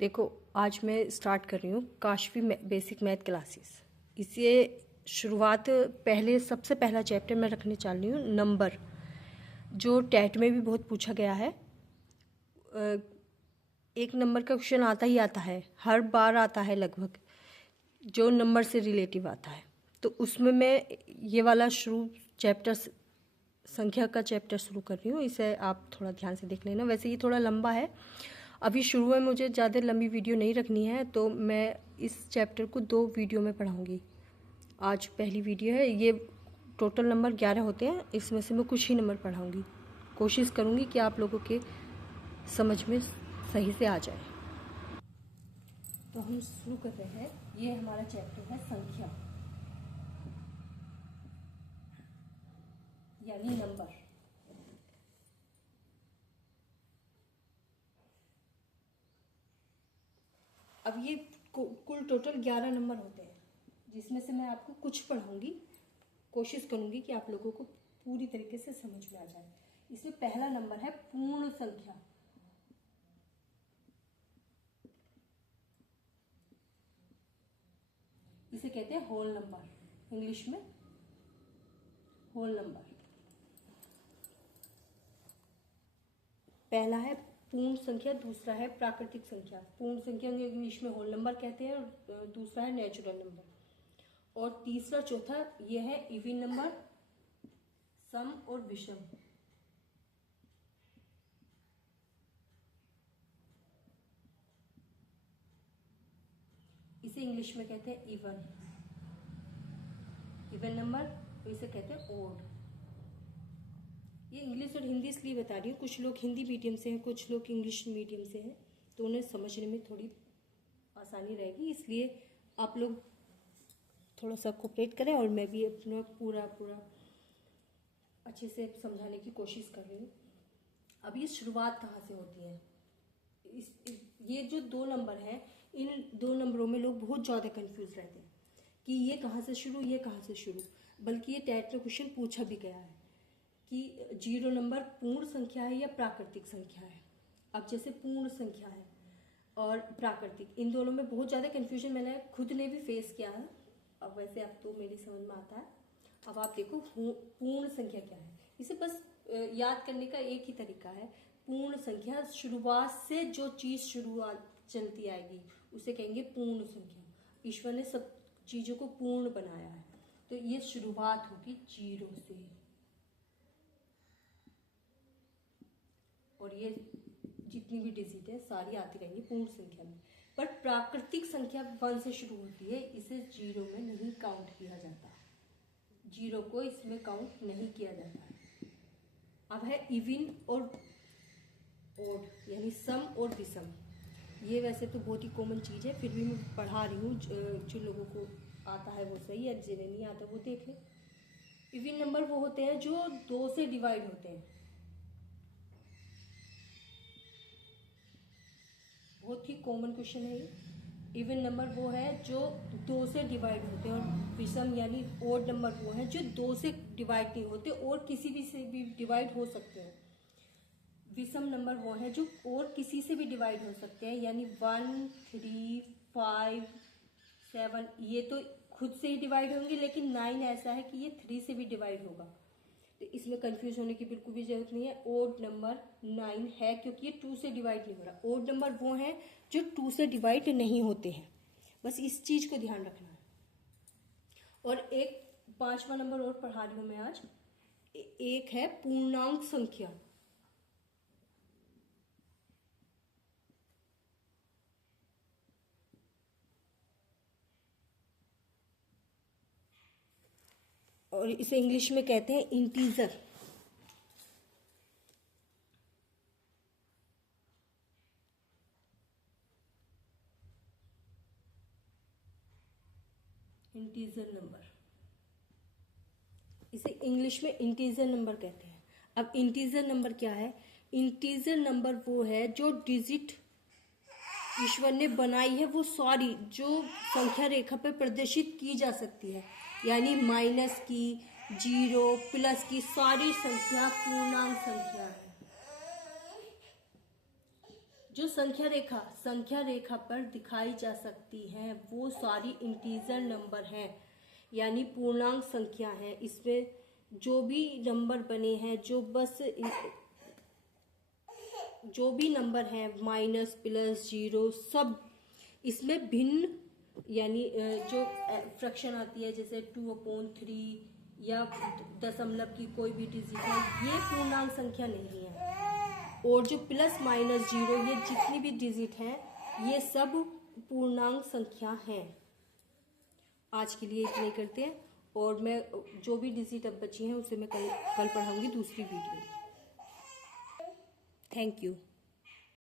देखो, आज मैं स्टार्ट कर रही हूँ काशवी बेसिक मैथ क्लासेस। इसे शुरुआत सबसे पहला चैप्टर मैं रखने चल रही हूँ नंबर, जो टेट में भी बहुत पूछा गया है। एक नंबर का क्वेश्चन आता ही आता है, हर बार आता है लगभग, जो नंबर से रिलेटिव आता है। तो उसमें मैं ये वाला संख्या का चैप्टर शुरू कर रही हूँ। इसे आप थोड़ा ध्यान से देख लेना। वैसे ये थोड़ा लंबा है, अभी शुरू में मुझे ज़्यादा लंबी वीडियो नहीं रखनी है, तो मैं इस चैप्टर को 2 वीडियो में पढ़ाऊँगी। आज पहली वीडियो है। ये टोटल नंबर 11 होते हैं, इसमें से मैं कुछ ही नंबर पढ़ाऊँगी। कोशिश करूँगी कि आप लोगों के समझ में सही से आ जाए। तो हम शुरू कर रहे हैं। ये हमारा चैप्टर है संख्या यानी नंबर। अब ये कुल टोटल 11 नंबर होते हैं, जिसमें से मैं आपको कुछ पढ़ाऊंगी। कोशिश करूंगी कि आप लोगों को पूरी तरीके से समझ में आ जाए। इसमें पहला नंबर है पूर्ण संख्या। इसे कहते हैं होल नंबर, इंग्लिश में होल नंबर। पहला है पूर्ण संख्या, दूसरा है प्राकृतिक संख्या। पूर्ण संख्या इंग्लिश में होल नंबर कहते हैं, और दूसरा है नेचुरल नंबर। और तीसरा चौथा ये है इवन नंबर, सम और विषम। इसे इंग्लिश में कहते हैं इवन नंबर, तो इसे कहते हैं ओड। ये इंग्लिश और हिंदी इसलिए बता रही हूँ, कुछ लोग हिंदी मीडियम से हैं, कुछ लोग इंग्लिश मीडियम से हैं, तो उन्हें समझने में थोड़ी आसानी रहेगी। इसलिए आप लोग थोड़ा सा कोऑपरेट करें, और मैं भी अपना पूरा अच्छे से समझाने की कोशिश कर रही हूँ। अब ये शुरुआत कहाँ से होती है? ये जो 2 नंबर हैं, इन 2 नंबरों में लोग बहुत ज़्यादा कंफ्यूज रहते हैं कि ये कहाँ से शुरू, ये कहाँ से शुरू। बल्कि ये टेट में क्वेश्चन पूछा भी गया है कि 0 नंबर पूर्ण संख्या है या प्राकृतिक संख्या है। अब जैसे पूर्ण संख्या है और प्राकृतिक, इन दोनों में बहुत ज़्यादा कन्फ्यूजन मैंने खुद ने भी फेस किया है। अब वैसे अब तो मेरी समझ में आता है। अब आप देखो पूर्ण संख्या क्या है। इसे बस याद करने का एक ही तरीका है। पूर्ण संख्या, शुरुआत से जो चीज़ शुरुआत चलती आएगी उसे कहेंगे पूर्ण संख्या। ईश्वर ने सब चीज़ों को पूर्ण बनाया है, तो ये शुरुआत होगी 0 से, और ये जितनी भी डिजिट है सारी आती रहेंगी पूर्ण संख्या में। पर प्राकृतिक संख्या 1 से शुरू होती है, इसे 0 में नहीं काउंट किया जाता। 0 को इसमें काउंट नहीं किया जाता है। अब है इवन और ओड, यानी सम और विषम। ये वैसे तो बहुत ही कॉमन चीज़ है, फिर भी मैं पढ़ा रही हूँ। जो लोगों को आता है वो सही है, जिन्हें नहीं आता वो देख ले। इवन नंबर वो होते हैं जो 2 से डिवाइड होते हैं। बहुत ही कॉमन क्वेश्चन है ये। इवन नंबर वो है जो 2 से डिवाइड होते हैं, और विषम यानी ओड नंबर वो है जो 2 से डिवाइड नहीं होते और किसी भी से भी डिवाइड हो सकते हैं। विषम नंबर वो है जो और किसी से भी डिवाइड हो सकते हैं, यानी 1, 3, 5, 7, ये तो खुद से ही डिवाइड होंगे, लेकिन 9 ऐसा है कि ये 3 से भी डिवाइड होगा। तो इसमें कंफ्यूज होने की बिल्कुल भी जरूरत नहीं है। ओड नंबर 9 है क्योंकि ये 2 से डिवाइड नहीं हो रहा। ओड नंबर वो है जो 2 से डिवाइड नहीं होते हैं, बस इस चीज को ध्यान रखना है। और एक 5वां नंबर और पढ़ा रही हूं मैं आज। एक है पूर्णांक संख्या। और इसे इंग्लिश में कहते हैं इंटीजर। इंटीजर नंबर, इसे इंग्लिश में इंटीजर नंबर कहते हैं। अब इंटीजर नंबर क्या है? इंटीजर नंबर वो है जो डिजिट ईश्वर ने बनाई है, वो सारी जो संख्या रेखा पर प्रदर्शित की जा सकती है, यानी माइनस की, 0, प्लस की सारी संख्या पूर्णांक संख्या है। जो संख्या रेखा पर दिखाई जा सकती है वो सारी इंटीजर नंबर हैं, यानी पूर्णांक संख्या है। इसमें जो भी नंबर बने हैं, जो भी नंबर हैं, माइनस प्लस जीरो, सब इसमें भिन्न, यानी जो फ्रैक्शन आती है जैसे 2/3 या दशमलव की कोई भी डिजिट है, ये पूर्णांक संख्या नहीं है। और जो प्लस माइनस जीरो, ये जितनी भी डिजिट हैं, ये सब पूर्णांक संख्या हैं। आज के लिए इतना ही करते हैं, और मैं जो भी डिजिट अब बची हैं उसे मैं कल पढ़ाऊंगी दूसरी वीडियो। Thank you.